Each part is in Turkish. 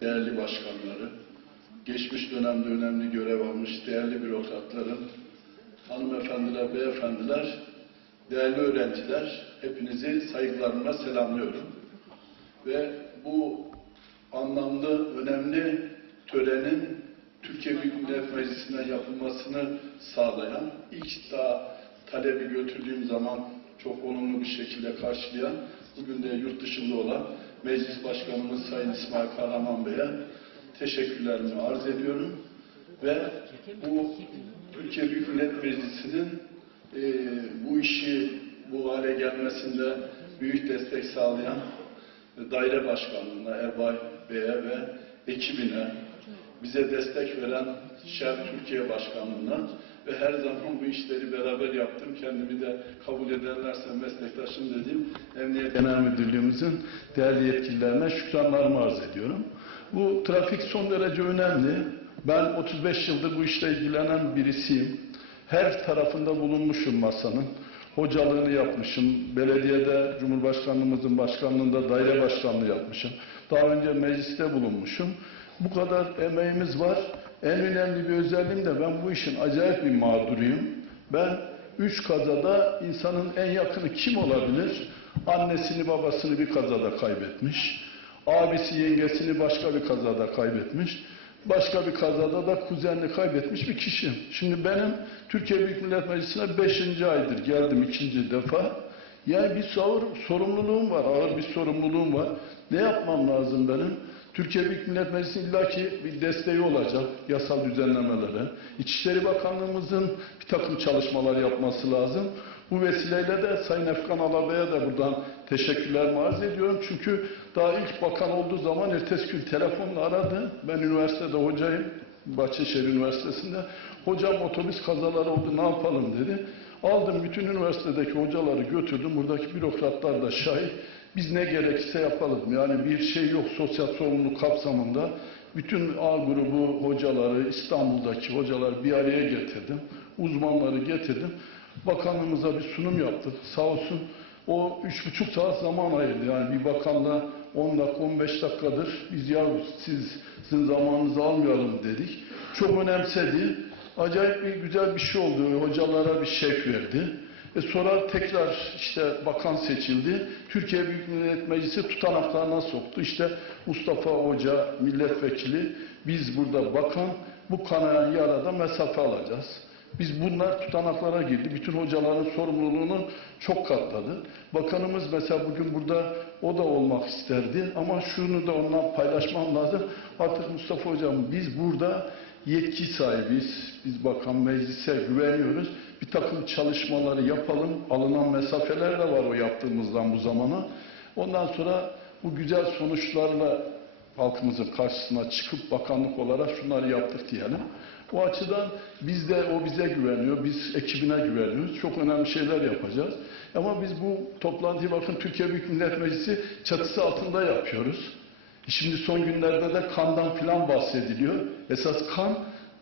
değerli başkanları, geçmiş dönemde önemli görev almış değerli bürokratlarım, hanımefendiler, beyefendiler, değerli öğrenciler, hepinizi saygılarımla selamlıyorum. Ve bu anlamlı, önemli törenin Türkiye Büyük Millet Meclisi'nden yapılmasını sağlayan, ilk daha talebi götürdüğüm zaman çok olumlu bir şekilde karşılayan, bugün de yurt dışında olan Meclis Başkanımız Sayın İsmail Kahraman Bey'e teşekkürlerimi arz ediyorum. Ve bu Türkiye Büyük Millet Meclisi'nin e, bu işi bu hale gelmesinde büyük destek sağlayan daire başkanlığına, Erbay Bey'e ve ekibine, bize destek veren Şer Türkiye Başkanlığı'na ve her zaman bu işleri beraber yaptım. Kendimi de kabul ederlerse meslektaşım dediğim Emniyet Genel Müdürlüğümüzün değerli yetkililerine şükranlarımı arz ediyorum. Bu trafik son derece önemli. Ben 35 yıldır bu işle ilgilenen birisiyim. Her tarafında bulunmuşum masanın. Hocalığını yapmışım. Belediyede Cumhurbaşkanlığımızın başkanlığında daire başkanlığı yapmışım. Daha önce mecliste bulunmuşum. Bu kadar emeğimiz var. En önemli bir özelliğim de ben bu işin acayip bir mağduruyum. Ben üç kazada insanın en yakını kim olabilir? Annesini babasını bir kazada kaybetmiş. Abisi yengesini başka bir kazada kaybetmiş. Başka bir kazada da kuzenini kaybetmiş bir kişi. Şimdi benim Türkiye Büyük Millet Meclisi'ne beşinci aydır geldim ikinci defa. Yani bir sor, sorumluluğum var, ağır bir sorumluluğum var. Ne yapmam lazım benim? Türkiye Büyük Millet Meclisi'nin illaki bir desteği olacak yasal düzenlemelere. İçişleri Bakanlığımızın bir takım çalışmalar yapması lazım. Bu vesileyle de Sayın Efkan Alabey'e de buradan teşekkürlerimi arz ediyorum. Çünkü daha ilk bakan olduğu zaman ertesi gün telefonla aradı. Ben üniversitede hocayım. Bahçeşehir Üniversitesi'nde. Hocam otobüs kazaları oldu ne yapalım dedi. Aldım bütün üniversitedeki hocaları götürdüm. Buradaki bürokratlar da şahit. Biz ne gerekirse yapalım. Yani bir şey yok sosyal sorumluluk kapsamında. Bütün A grubu hocaları, İstanbul'daki hocaları bir araya getirdim. Uzmanları getirdim. Bakanlığımıza bir sunum yaptık. Sağ olsun o üç buçuk saat zaman ayırdı. Yani bir bakanla 10 dakika 15 dakikadır biz ya siz sizin zamanınızı almayalım dedik. Çok önemsedi. Acayip bir güzel bir şey oldu. Hocalara bir şevk verdi. E sonra tekrar işte bakan seçildi. Türkiye Büyük Millet Meclisi tutanaklarına soktu. İşte Mustafa Hoca milletvekili biz burada bakan bu kanayan yarada mesafe alacağız. Biz bunlar tutanaklara girdi. Bütün hocaların sorumluluğunu çok katladı. Bakanımız mesela bugün burada o da olmak isterdi ama şunu da ondan paylaşmam lazım. Artık Mustafa Hocam biz burada yetki sahibiyiz. Biz bakan meclise güveniyoruz. Bir takım çalışmaları yapalım. Alınan mesafeler de var o yaptığımızdan bu zamana. Ondan sonra bu güzel sonuçlarla halkımızın karşısına çıkıp bakanlık olarak şunları yaptık diyelim. O açıdan biz de o bize güveniyor, biz ekibine güveniyoruz. Çok önemli şeyler yapacağız. Ama biz bu toplantıyı bakın Türkiye Büyük Millet Meclisi çatısı altında yapıyoruz. Şimdi son günlerde de kandan filan bahsediliyor. Esas kan,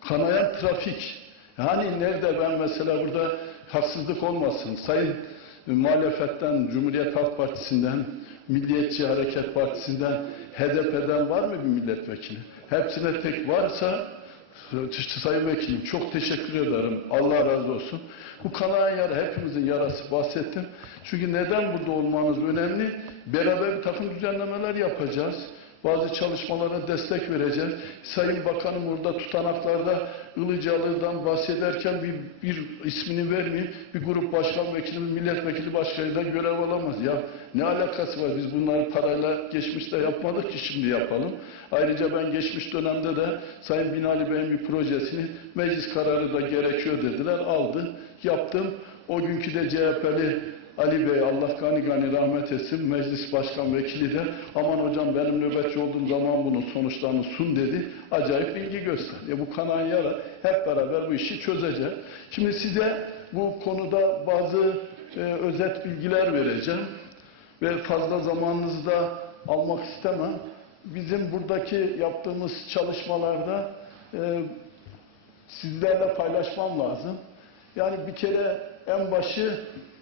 kanayan trafik. Yani nerede ben mesela burada haksızlık olmasın. Sayın muhalefetten, Cumhuriyet Halk Partisi'nden, Milliyetçi Hareket Partisi'nden, HDP'den var mı bir milletvekili? Hepsine tek varsa Sayın Vekilim çok teşekkür ederim. Allah razı olsun. Bu kanayan yara hepimizin yarası bahsettim. Çünkü neden burada olmanız önemli? Beraber bir takım düzenlemeler yapacağız. Bazı çalışmalara destek vereceğiz. Sayın Bakanım burada tutanaklarda Ilıcalı'dan bahsederken bir, bir ismini vermeyeyim. Bir grup başkan vekili, milletvekili başkanı da görev alamaz. Ya ne alakası var? Biz bunları parayla geçmişte yapmadık ki şimdi yapalım. Ayrıca ben geçmiş dönemde de Sayın Binali Bey'in bir projesini meclis kararı da gerekiyor dediler. Aldı, yaptım. O günkü de CHP'li Ali Bey Allah gani gani rahmet etsin meclis başkan vekili de aman hocam benim nöbetçi olduğum zaman bunun sonuçlarını sun dedi. Acayip bilgi göster. Ya bu kanan yara hep beraber bu işi çözeceğiz. Şimdi size bu konuda bazı e, özet bilgiler vereceğim ve fazla zamanınızı da almak istemem. Bizim buradaki yaptığımız çalışmalarda e, sizlerle paylaşmam lazım. Yani bir kere en başı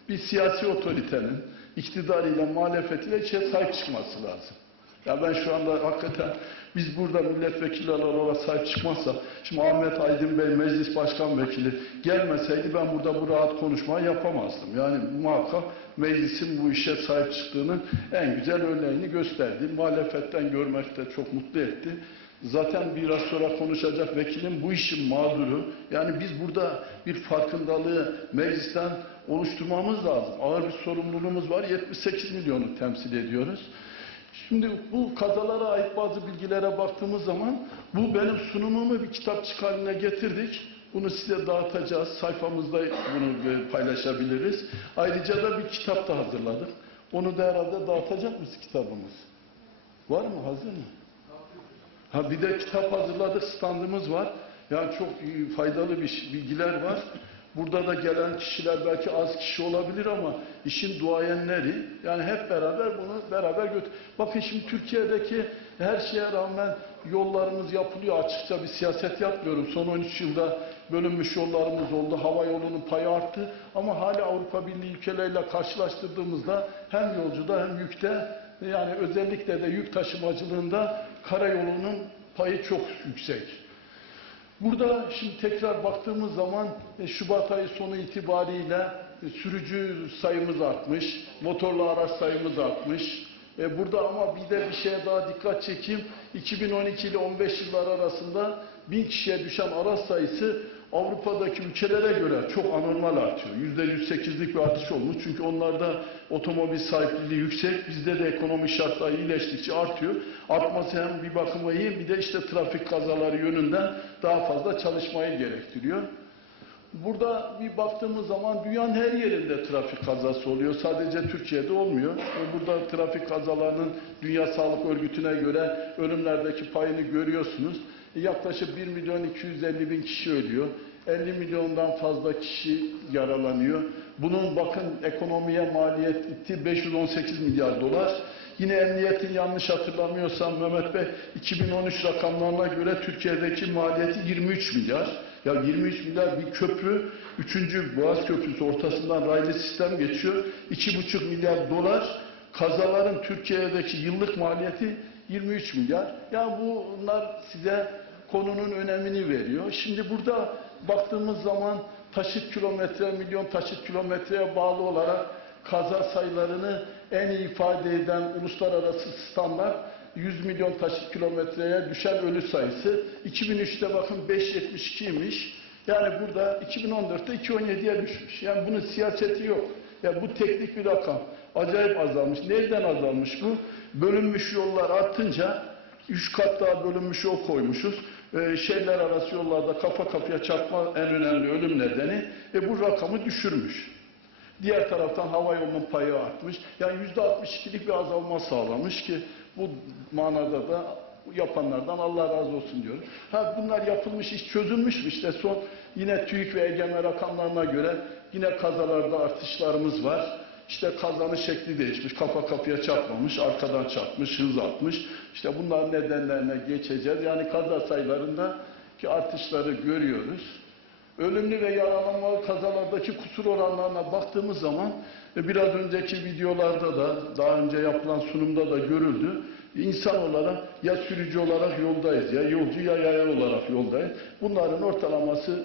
bir siyasi otoritenin iktidarıyla muhalefetiyle içe sahip çıkması lazım. Ya ben şu anda hakikaten biz burada milletvekilleri olarak sahip çıkmazsa, şimdi Ahmet Aydın Bey meclis başkan vekili gelmeseydi ben burada bu rahat konuşmayı yapamazdım. Yani muhakkak meclisin bu işe sahip çıktığının en güzel örneğini gösterdi. Muhalefetten görmek de çok mutlu etti. Zaten biraz sonra konuşacak vekilim bu işin mağduru. Yani biz burada bir farkındalığı meclisten oluşturmamız lazım. Ağır bir sorumluluğumuz var. 78 milyonu temsil ediyoruz. Şimdi bu kazalara ait bazı bilgilere baktığımız zaman bu benim sunumumu bir kitapçık haline getirdik. Bunu size dağıtacağız. Sayfamızda bunu e, paylaşabiliriz. Ayrıca da bir kitap da hazırladık. Onu da herhalde dağıtacak mısın kitabımız? Var mı? Hazır mı? Ha bir de kitap hazırladık, standımız var. Yani çok faydalı bir bilgiler var. Burada da gelen kişiler belki az kişi olabilir ama işin duayenleri yani hep beraber bunu beraber götür. Bakın şimdi Türkiye'deki her şeye rağmen yollarımız yapılıyor. Açıkça bir siyaset yapmıyorum. Son 13 yılda bölünmüş yollarımız oldu. Hava yolunun payı arttı. Ama hala Avrupa Birliği ülkeleriyle karşılaştırdığımızda hem yolcuda hem yükte yani özellikle de yük taşımacılığında karayolunun payı çok yüksek. Burada şimdi tekrar baktığımız zaman e, Şubat ayı sonu itibariyle e, sürücü sayımız artmış, motorlu araç sayımız artmış. E, Burada ama bir de bir şeye daha dikkat çekeyim. 2012 ile 15 yıllar arasında 1000 kişiye düşen araç sayısı Avrupa'daki ülkelere göre çok anormal artıyor. %108'lik bir artış olmuş. Çünkü onlarda otomobil sahipliği yüksek. Bizde de ekonomi şartları iyileştikçe artıyor. Artması hem bir bakıma iyi bir de işte trafik kazaları yönünden daha fazla çalışmayı gerektiriyor. Burada bir baktığımız zaman dünyanın her yerinde trafik kazası oluyor. Sadece Türkiye'de olmuyor. Burada trafik kazalarının Dünya Sağlık Örgütü'ne göre ölümlerdeki payını görüyorsunuz. Yaklaşık 1 milyon 250 bin kişi ölüyor. 50 milyondan fazla kişi yaralanıyor. Bunun bakın ekonomiye maliyeti 518 milyar dolar. Yine emniyetin yanlış hatırlamıyorsam Mehmet Bey 2013 rakamlarına göre Türkiye'deki maliyeti 23 milyar. Ya 23 milyar bir köprü, 3. Boğaz Köprüsü ortasından raylı sistem geçiyor. 2,5 milyar dolar. Kazaların Türkiye'deki yıllık maliyeti 23 milyar. Ya bunlar size konunun önemini veriyor. Şimdi burada baktığımız zaman taşıt kilometre, milyon taşıt kilometreye bağlı olarak kaza sayılarını en iyi ifade eden uluslararası standart 100 milyon taşıt kilometreye düşen ölü sayısı. 2003'te bakın 5.72'ymiş. Yani burada 2014'te 2.17'ye düşmüş. Yani bunun siyaseti yok. Ya bu teknik bir rakam. Acayip azalmış. Nereden azalmış bu? Bölünmüş yollar artınca 3 kat daha bölünmüş yol koymuşuz. Ee, şehirler arası yollarda kafa kafaya çarpma en önemli ölüm nedeni. E bu rakamı düşürmüş. Diğer taraftan hava yolunun payı artmış. Yani yüzde 62'lik bir azalma sağlamış ki bu manada da yapanlardan Allah razı olsun diyorum. Ha bunlar yapılmış iş çözülmüş mü? İşte son yine TÜİK ve EGM rakamlarına göre yine kazalarda artışlarımız var. İşte kazanın şekli değişmiş, kafa kafaya çarpmamış, arkadan çarpmış, hız artmış. İşte bunların nedenlerine geçeceğiz. Yani kaza sayılarında ki artışları görüyoruz. Ölümlü ve yaralanmalı kazalardaki kusur oranlarına baktığımız zaman e, biraz önceki videolarda da daha önce yapılan sunumda da görüldü. İnsan olarak ya sürücü olarak yoldayız ya yolcu ya yaya olarak yoldayız. Bunların ortalaması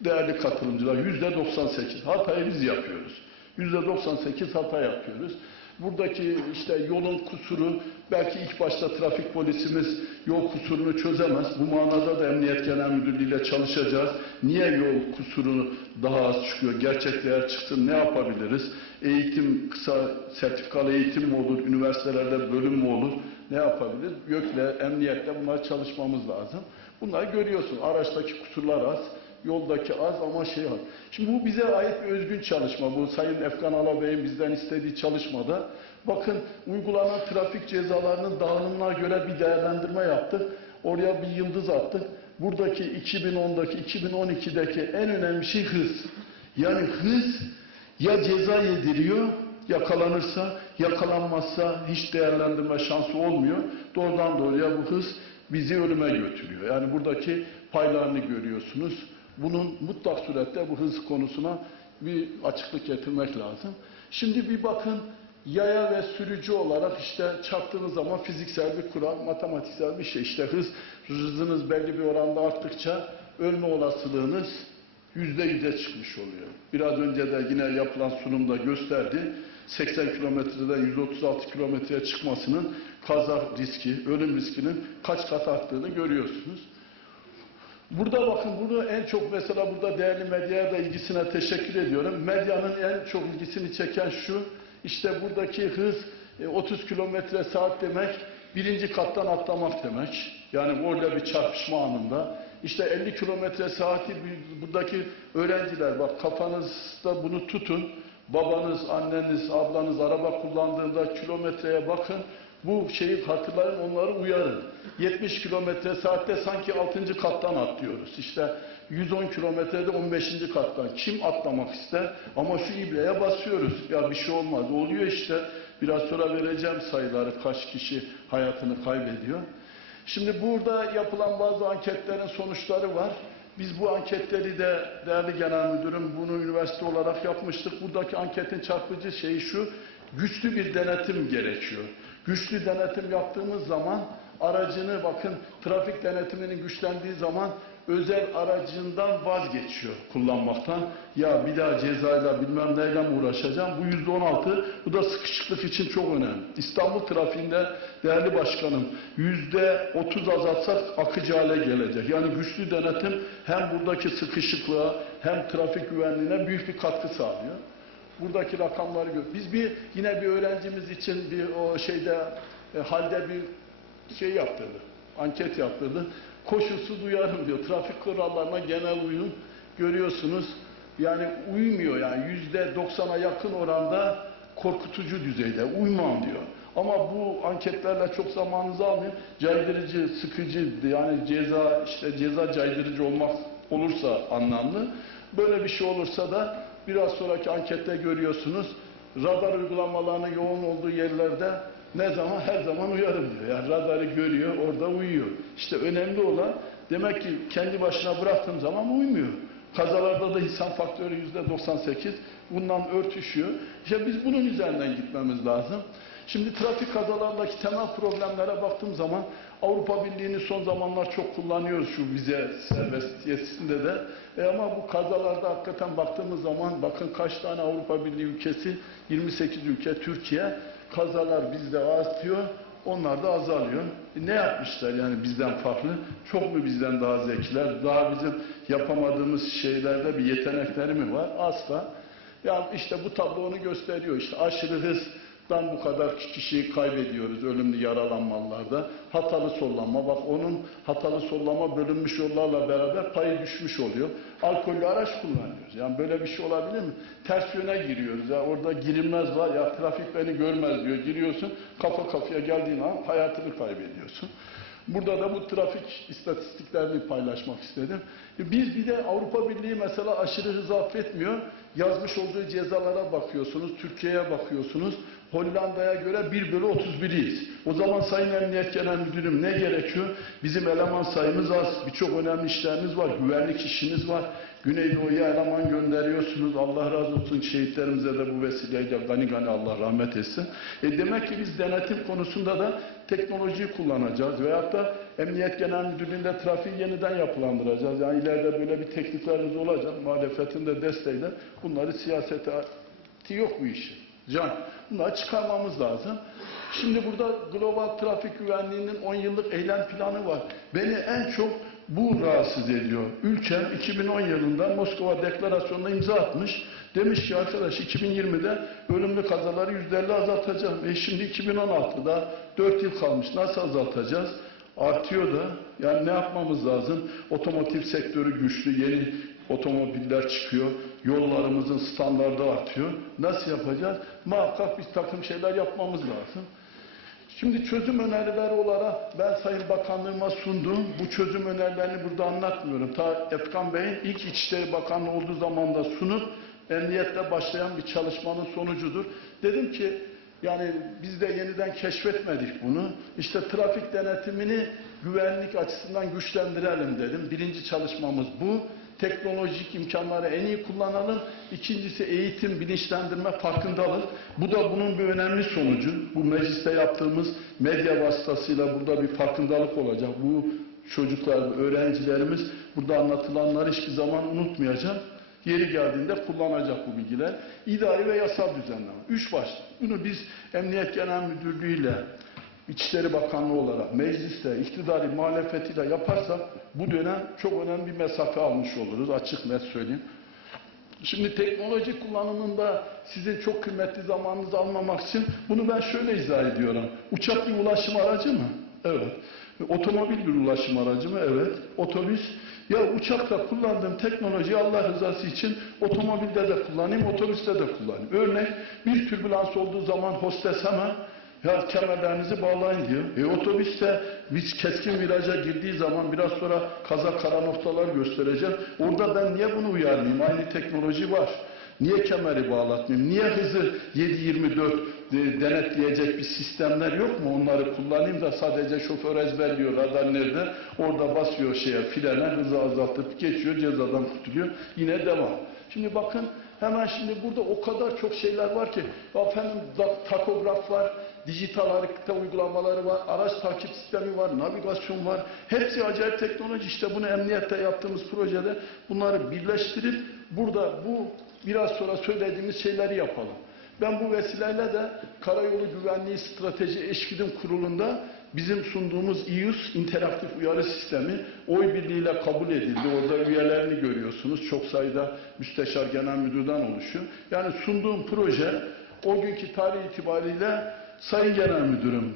değerli katılımcılar yüzde 98. Hatayı biz yapıyoruz. Yüzde 98 hata yapıyoruz. Buradaki işte yolun kusuru belki ilk başta trafik polisimiz yol kusurunu çözemez. Bu manada da Emniyet Genel Müdürlüğü ile çalışacağız. Niye yol kusuru daha az çıkıyor? Gerçek değer çıksın ne yapabiliriz? Eğitim, kısa sertifikalı eğitim mi olur? Üniversitelerde bölüm mü olur? Ne yapabiliriz? YÖK'le, emniyetle bunlar çalışmamız lazım. Bunları görüyorsun. Araçtaki kusurlar az yoldaki az ama şey var. Şimdi bu bize ait bir özgün çalışma. Bu Sayın Efkan Alabey'in bizden istediği çalışmada. Bakın uygulanan trafik cezalarının dağılımına göre bir değerlendirme yaptık. Oraya bir yıldız attık. Buradaki 2010'daki, 2012'deki en önemli şey hız. Yani hız ya ceza yediriyor, yakalanırsa, yakalanmazsa hiç değerlendirme şansı olmuyor. Doğrudan doğruya bu hız bizi ölüme götürüyor. Yani buradaki paylarını görüyorsunuz. Bunun mutlak surette bu hız konusuna bir açıklık getirmek lazım. Şimdi bir bakın yaya ve sürücü olarak işte çarptığınız zaman fiziksel bir kural, matematiksel bir şey. İşte hız, hızınız belli bir oranda arttıkça ölme olasılığınız yüzde yüze çıkmış oluyor. Biraz önce de yine yapılan sunumda gösterdi. 80 kilometreden 136 kilometreye çıkmasının kaza riski, ölüm riskinin kaç kat arttığını görüyorsunuz. Burada bakın bunu en çok mesela burada değerli medyaya da ilgisine teşekkür ediyorum. Medyanın en çok ilgisini çeken şu, işte buradaki hız e, 30 kilometre saat demek, birinci kattan atlamak demek. Yani orada bir çarpışma anında. İşte 50 kilometre saati buradaki öğrenciler bak kafanızda bunu tutun. Babanız, anneniz, ablanız araba kullandığında kilometreye bakın. Bu şeyi hatırlayın, onları uyarın. 70 kilometre saatte sanki 6. kattan atlıyoruz. İşte 110 kilometrede 15. kattan. Kim atlamak ister? Ama şu ibreye basıyoruz. Ya bir şey olmaz. Oluyor işte. Biraz sonra vereceğim sayıları kaç kişi hayatını kaybediyor. Şimdi burada yapılan bazı anketlerin sonuçları var. Biz bu anketleri de değerli genel müdürüm bunu üniversite olarak yapmıştık. Buradaki anketin çarpıcı şeyi şu, güçlü bir denetim gerekiyor. Güçlü denetim yaptığımız zaman aracını bakın trafik denetiminin güçlendiği zaman özel aracından vazgeçiyor kullanmaktan. Ya bir daha cezayla bilmem neyle mi uğraşacağım? Bu yüzde on altı. Bu da sıkışıklık için çok önemli. İstanbul trafiğinde değerli başkanım yüzde otuz azaltsak akıcı hale gelecek. Yani güçlü denetim hem buradaki sıkışıklığa hem trafik güvenliğine büyük bir katkı sağlıyor. Buradaki rakamları gör. Biz bir yine bir öğrencimiz için bir o şeyde e, halde bir şey yaptırdı. Anket yaptırdı. Koşulsuz uyarım diyor. Trafik kurallarına genel uyum görüyorsunuz. Yani uymuyor yani yüzde doksana yakın oranda korkutucu düzeyde uymam diyor. Ama bu anketlerle çok zamanınızı almayayım. Caydırıcı, sıkıcı yani ceza işte ceza caydırıcı olmak olursa anlamlı. Böyle bir şey olursa da biraz sonraki ankette görüyorsunuz. Radar uygulamalarının yoğun olduğu yerlerde ne zaman? Her zaman uyarım diyor. Yani radarı görüyor, orada uyuyor. İşte önemli olan demek ki kendi başına bıraktığım zaman uymuyor. Kazalarda da insan faktörü yüzde 98 bundan örtüşüyor. İşte biz bunun üzerinden gitmemiz lazım. Şimdi trafik kazalarındaki temel problemlere baktığım zaman Avrupa Birliği'ni son zamanlar çok kullanıyoruz şu vize serbestiyesinde de. E ama bu kazalarda hakikaten baktığımız zaman bakın kaç tane Avrupa Birliği ülkesi 28 ülke Türkiye kazalar bizde artıyor onlar da azalıyor. E ne yapmışlar yani bizden farklı? Çok mu bizden daha zekiler? Daha bizim yapamadığımız şeylerde bir yetenekleri mi var? Asla. Yani işte bu tablo onu gösteriyor. İşte aşırı hızdan bu kadar kişiyi kaybediyoruz ölümlü yaralanmalarda. Hatalı sollanma. Bak onun hatalı sollama bölünmüş yollarla beraber payı düşmüş oluyor. Alkollü araç kullanıyoruz. Yani böyle bir şey olabilir mi? Ters yöne giriyoruz. Ya orada girilmez var. Ya trafik beni görmez diyor. Giriyorsun. Kafa kafaya geldiğin an hayatını kaybediyorsun. Burada da bu trafik istatistiklerini paylaşmak istedim. E Biz bir de Avrupa Birliği mesela aşırı hızı affetmiyor. Yazmış olduğu cezalara bakıyorsunuz, Türkiye'ye bakıyorsunuz. Hollanda'ya göre 1 bölü 31'iyiz. O zaman Sayın Emniyet Genel Müdürüm ne gerekiyor? Bizim eleman sayımız az. Birçok önemli işlerimiz var. Güvenlik işiniz var. Güneydoğu'ya eleman gönderiyorsunuz. Allah razı olsun şehitlerimize de bu vesileyle gani gani Allah rahmet etsin. E demek ki biz denetim konusunda da teknolojiyi kullanacağız. Veyahut da Emniyet Genel Müdürlüğü'nde trafiği yeniden yapılandıracağız. Yani ileride böyle bir teklifleriniz olacak. Muhalefetin de desteğiyle bunları siyasete yok bu işi. Can. Bunları çıkarmamız lazım. Şimdi burada global trafik güvenliğinin 10 yıllık eylem planı var. Beni en çok bu rahatsız ediyor. Ülkem 2010 yılında Moskova deklarasyonuna imza atmış. Demiş ki arkadaş 2020'de ölümlü kazaları %50 azaltacağım. E şimdi 2016'da 4 yıl kalmış. Nasıl azaltacağız? Artıyor da. Yani ne yapmamız lazım? Otomotiv sektörü güçlü, yeni otomobiller çıkıyor. Yollarımızın standardı artıyor. Nasıl yapacağız? Muhakkak bir takım şeyler yapmamız lazım. Şimdi çözüm önerileri olarak ben Sayın Bakanlığıma sunduğum bu çözüm önerilerini burada anlatmıyorum. Ta Efkan Bey'in ilk İçişleri Bakanlığı olduğu zaman da sunup emniyette başlayan bir çalışmanın sonucudur. Dedim ki yani biz de yeniden keşfetmedik bunu. İşte trafik denetimini güvenlik açısından güçlendirelim dedim. Birinci çalışmamız bu. Teknolojik imkanları en iyi kullanalım. İkincisi eğitim, bilinçlendirme, farkındalık. Bu da bunun bir önemli sonucu. Bu mecliste yaptığımız medya vasıtasıyla burada bir farkındalık olacak. Bu çocuklar, öğrencilerimiz burada anlatılanları hiçbir zaman unutmayacak. Yeri geldiğinde kullanacak bu bilgiler. İdari ve yasal düzenleme. Üç baş. Bunu biz Emniyet Genel Müdürlüğü ile İçişleri Bakanlığı olarak mecliste, iktidarı muhalefetiyle yaparsak bu dönem çok önemli bir mesafe almış oluruz. Açık net söyleyeyim. Şimdi teknoloji kullanımında sizin çok kıymetli zamanınızı almamak için bunu ben şöyle izah ediyorum. Uçak bir ulaşım aracı mı? Evet. Otomobil bir ulaşım aracı mı? Evet. Otobüs. Ya uçakta kullandığım teknolojiyi Allah rızası için otomobilde de kullanayım, otobüste de kullanayım. Örnek bir türbülans olduğu zaman hostes hemen ya kemerlerinizi bağlayın diyor. E otobüste biz keskin viraja girdiği zaman biraz sonra kaza kara noktalar göstereceğim. Orada ben niye bunu uyarmayayım? Aynı teknoloji var. Niye kemeri bağlatmayayım? Niye hızı 7-24 de- denetleyecek bir sistemler yok mu? Onları kullanayım da sadece şoför ezberliyor radar nerede? Orada basıyor şeye frene hızı azaltıp geçiyor cezadan kurtuluyor. Yine devam. Şimdi bakın hemen şimdi burada o kadar çok şeyler var ki efendim takograf var, dijital harita uygulamaları var, araç takip sistemi var, navigasyon var. Hepsi acayip teknoloji. İşte bunu emniyette yaptığımız projede bunları birleştirip burada bu biraz sonra söylediğimiz şeyleri yapalım. Ben bu vesileyle de Karayolu Güvenliği Strateji Eşgüdüm Kurulu'nda bizim sunduğumuz İYUS interaktif uyarı sistemi oy birliğiyle kabul edildi. Orada üyelerini görüyorsunuz. Çok sayıda müsteşar genel müdürden oluşuyor. Yani sunduğum proje o günkü tarih itibariyle Sayın Genel Müdürüm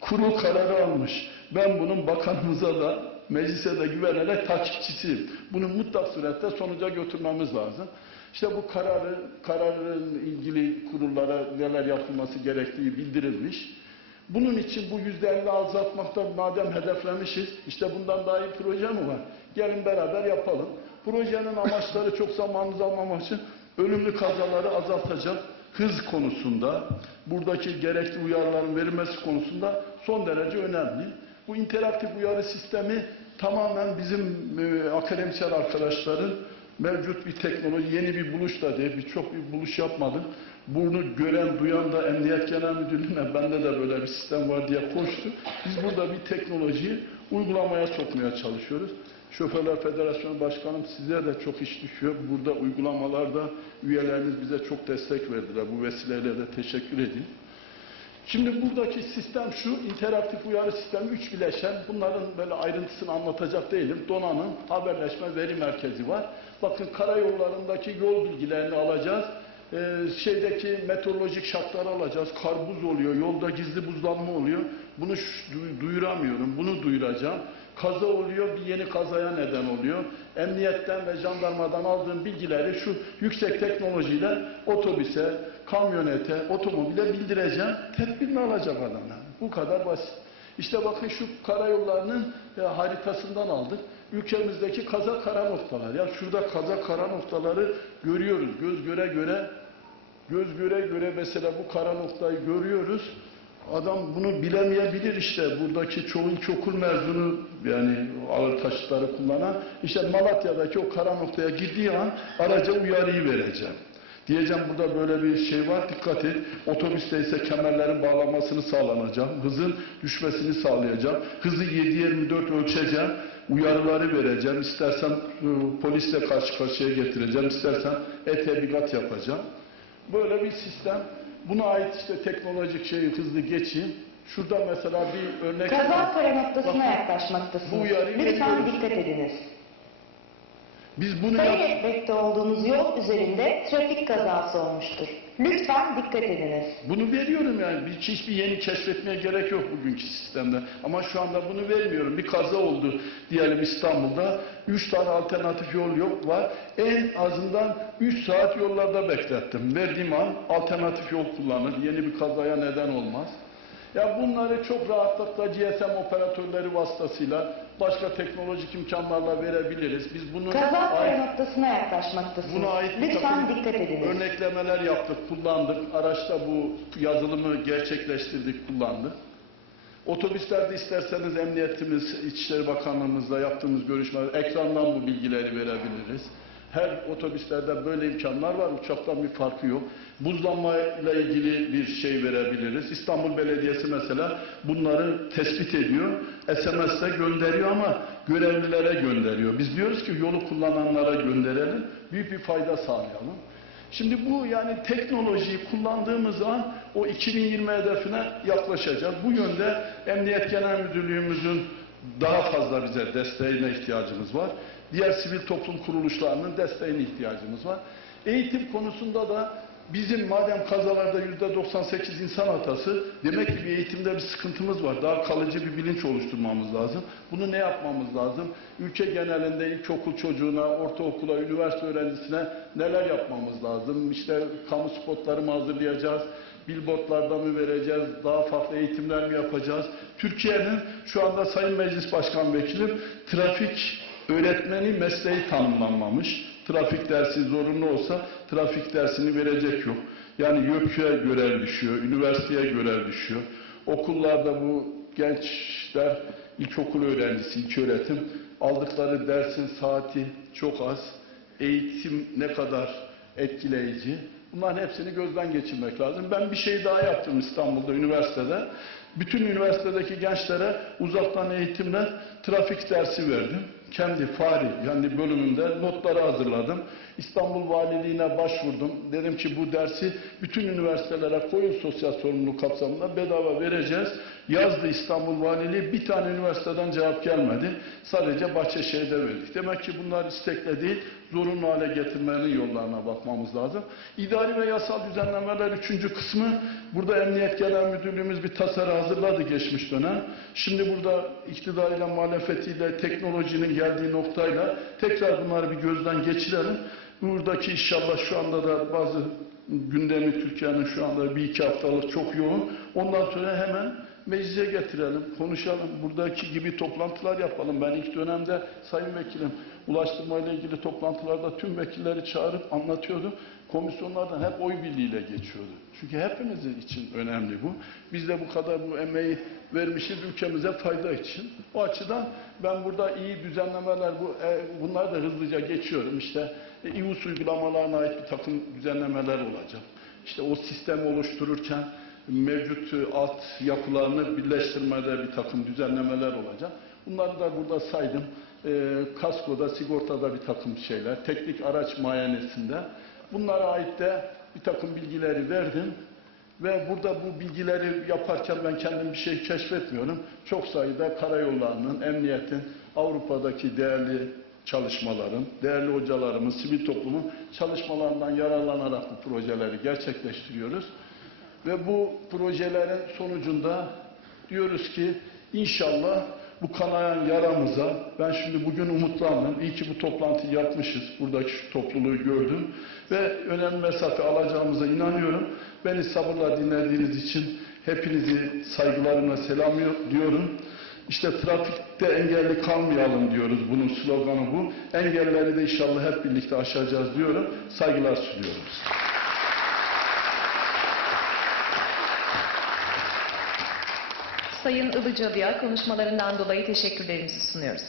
kurul kararı almış. Ben bunun bakanımıza da meclise de güvenerek takipçisiyim. Bunu mutlak surette sonuca götürmemiz lazım. İşte bu kararı, kararın ilgili kurullara neler yapılması gerektiği bildirilmiş. Bunun için bu yüzde elli azaltmakta madem hedeflemişiz, işte bundan daha iyi proje mi var? Gelin beraber yapalım. Projenin amaçları çok zamanınızı almamak için ölümlü kazaları azaltacak hız konusunda, buradaki gerekli uyarıların verilmesi konusunda son derece önemli. Bu interaktif uyarı sistemi tamamen bizim e, akademisyen arkadaşların mevcut bir teknoloji, yeni bir buluş da değil, birçok bir buluş yapmadık. Bunu gören, duyan da Emniyet Genel Müdürlüğü'ne bende de böyle bir sistem var diye koştu. Biz burada bir teknolojiyi uygulamaya sokmaya çalışıyoruz. Şoförler Federasyonu Başkanım size de çok iş düşüyor. Burada uygulamalarda üyeleriniz bize çok destek verdiler. Bu vesileyle de teşekkür edeyim. Şimdi buradaki sistem şu, interaktif uyarı sistemi üç bileşen. Bunların böyle ayrıntısını anlatacak değilim. Donanım, haberleşme, veri merkezi var. Bakın karayollarındaki yol bilgilerini alacağız. Ee, şeydeki meteorolojik şartları alacağız. Kar buz oluyor, yolda gizli buzlanma oluyor. Bunu duyuramıyorum, bunu duyuracağım. Kaza oluyor, bir yeni kazaya neden oluyor. Emniyetten ve jandarmadan aldığım bilgileri şu yüksek teknolojiyle otobüse, kamyonete, otomobile bildireceğim. Tedbirini alacak adam. yani. Bu kadar basit. İşte bakın şu karayollarının e, haritasından aldık. Ülkemizdeki kaza kara noktalar. Ya şurada kaza kara noktaları görüyoruz. Göz göre göre göz göre göre mesela bu kara noktayı görüyoruz. Adam bunu bilemeyebilir işte buradaki çoğun çokul mezunu yani ağır taşıtları kullanan işte Malatya'daki o kara noktaya girdiği an araca uyarıyı vereceğim. Diyeceğim burada böyle bir şey var dikkat et. Otobüste ise kemerlerin bağlanmasını sağlanacağım. Hızın düşmesini sağlayacağım. Hızı 7-24 ölçeceğim. Uyarıları vereceğim. İstersen e, polisle karşı karşıya getireceğim. İstersen e-tebligat yapacağım. Böyle bir sistem. Buna ait işte teknolojik şeyi hızlı geçeyim. Şurada mesela bir örnek... Kaza kara noktasına yaklaşmaktasınız. bu uyarıyı Lütfen dikkat ediniz. Biz bunu Sayın yap- etmekte olduğunuz yol üzerinde trafik kazası olmuştur. Lütfen dikkat ediniz. Bunu veriyorum yani. Bir, hiçbir yeni keşfetmeye gerek yok bugünkü sistemde. Ama şu anda bunu vermiyorum. Bir kaza oldu diyelim İstanbul'da. Üç tane alternatif yol yok var. En azından üç saat yollarda beklettim. Verdiğim an alternatif yol kullanır. Yeni bir kazaya neden olmaz. Ya bunları çok rahatlıkla GSM operatörleri vasıtasıyla başka teknolojik imkanlarla verebiliriz. Biz bunu Kaza ait- kara noktasına yaklaşmaktasınız. Buna ait Lütfen dikkat ediniz. Örneklemeler yaptık, kullandık. Araçta bu yazılımı gerçekleştirdik, kullandık. Otobüslerde isterseniz emniyetimiz, İçişleri Bakanlığımızla yaptığımız görüşmeler ekrandan bu bilgileri verebiliriz. Her otobüslerde böyle imkanlar var. Uçaktan bir farkı yok. Buzlanma ile ilgili bir şey verebiliriz. İstanbul Belediyesi mesela bunları tespit ediyor. SMS'le gönderiyor ama görevlilere gönderiyor. Biz diyoruz ki yolu kullananlara gönderelim. Büyük bir fayda sağlayalım. Şimdi bu yani teknolojiyi kullandığımız an o 2020 hedefine yaklaşacağız. Bu yönde Emniyet Genel Müdürlüğümüzün daha fazla bize desteğine ihtiyacımız var. Diğer sivil toplum kuruluşlarının desteğine ihtiyacımız var. Eğitim konusunda da bizim madem kazalarda %98 insan hatası demek ki bir eğitimde bir sıkıntımız var. Daha kalıcı bir bilinç oluşturmamız lazım. Bunu ne yapmamız lazım? Ülke genelinde ilkokul çocuğuna, ortaokula, üniversite öğrencisine neler yapmamız lazım? İşte kamu spotları mı hazırlayacağız? Billboardlarda mı vereceğiz? Daha farklı eğitimler mi yapacağız? Türkiye'nin şu anda Sayın Meclis Başkan Vekilim trafik öğretmeni mesleği tanımlanmamış. Trafik dersi zorunlu olsa trafik dersini verecek yok. Yani YÖK'e görev düşüyor, üniversiteye görev düşüyor. Okullarda bu gençler ilkokul öğrencisi, ilk öğretim aldıkları dersin saati çok az. Eğitim ne kadar etkileyici. Bunların hepsini gözden geçirmek lazım. Ben bir şey daha yaptım İstanbul'da, üniversitede. Bütün üniversitedeki gençlere uzaktan eğitimle trafik dersi verdim. Kendi fari yani bölümünde notları hazırladım. İstanbul Valiliğine başvurdum. Dedim ki bu dersi bütün üniversitelere koyun sosyal sorumluluk kapsamında bedava vereceğiz. Yazdı İstanbul Valiliği bir tane üniversiteden cevap gelmedi. Sadece Bahçeşehir'de verdik. Demek ki bunlar istekle değil zorunlu hale getirmenin yollarına bakmamız lazım. İdari ve yasal düzenlemeler üçüncü kısmı burada Emniyet Genel Müdürlüğümüz bir tasarı hazırladı geçmiş dönem. Şimdi burada iktidarıyla muhalefetiyle teknolojinin geldiği noktayla tekrar bunları bir gözden geçirelim. Buradaki inşallah şu anda da bazı gündemi Türkiye'nin şu anda bir iki haftalık çok yoğun. Ondan sonra hemen meclise getirelim, konuşalım. Buradaki gibi toplantılar yapalım. Ben ilk dönemde Sayın Vekilim ulaştırma ile ilgili toplantılarda tüm vekilleri çağırıp anlatıyordum. Komisyonlardan hep oy birliğiyle geçiyordu. Çünkü hepimiz için önemli bu. Biz de bu kadar bu emeği vermişiz ülkemize fayda için. O açıdan ben burada iyi düzenlemeler, bu e, bunları da hızlıca geçiyorum. İşte e, İUS uygulamalarına ait bir takım düzenlemeler olacak. İşte o sistemi oluştururken mevcut e, alt yapılarını birleştirmede bir takım düzenlemeler olacak. Bunları da burada saydım. E, kaskoda, sigortada bir takım şeyler, teknik araç muayenesinde. Bunlara ait de bir takım bilgileri verdim. Ve burada bu bilgileri yaparken ben kendim bir şey keşfetmiyorum. Çok sayıda karayollarının, emniyetin, Avrupa'daki değerli çalışmaların, değerli hocalarımız, sivil toplumun çalışmalarından yararlanarak bu projeleri gerçekleştiriyoruz. Ve bu projelerin sonucunda diyoruz ki inşallah bu kanayan yaramıza ben şimdi bugün umutlandım. İyi ki bu toplantıyı yapmışız. Buradaki şu topluluğu gördüm. Ve önemli mesafe alacağımıza inanıyorum. Beni sabırla dinlediğiniz için hepinizi saygılarımla selamlıyor diyorum. İşte trafikte engelli kalmayalım diyoruz. Bunun sloganı bu. Engelleri de inşallah hep birlikte aşacağız diyorum. Saygılar sunuyorum. Sayın Ilıcalı'ya konuşmalarından dolayı teşekkürlerimizi sunuyoruz.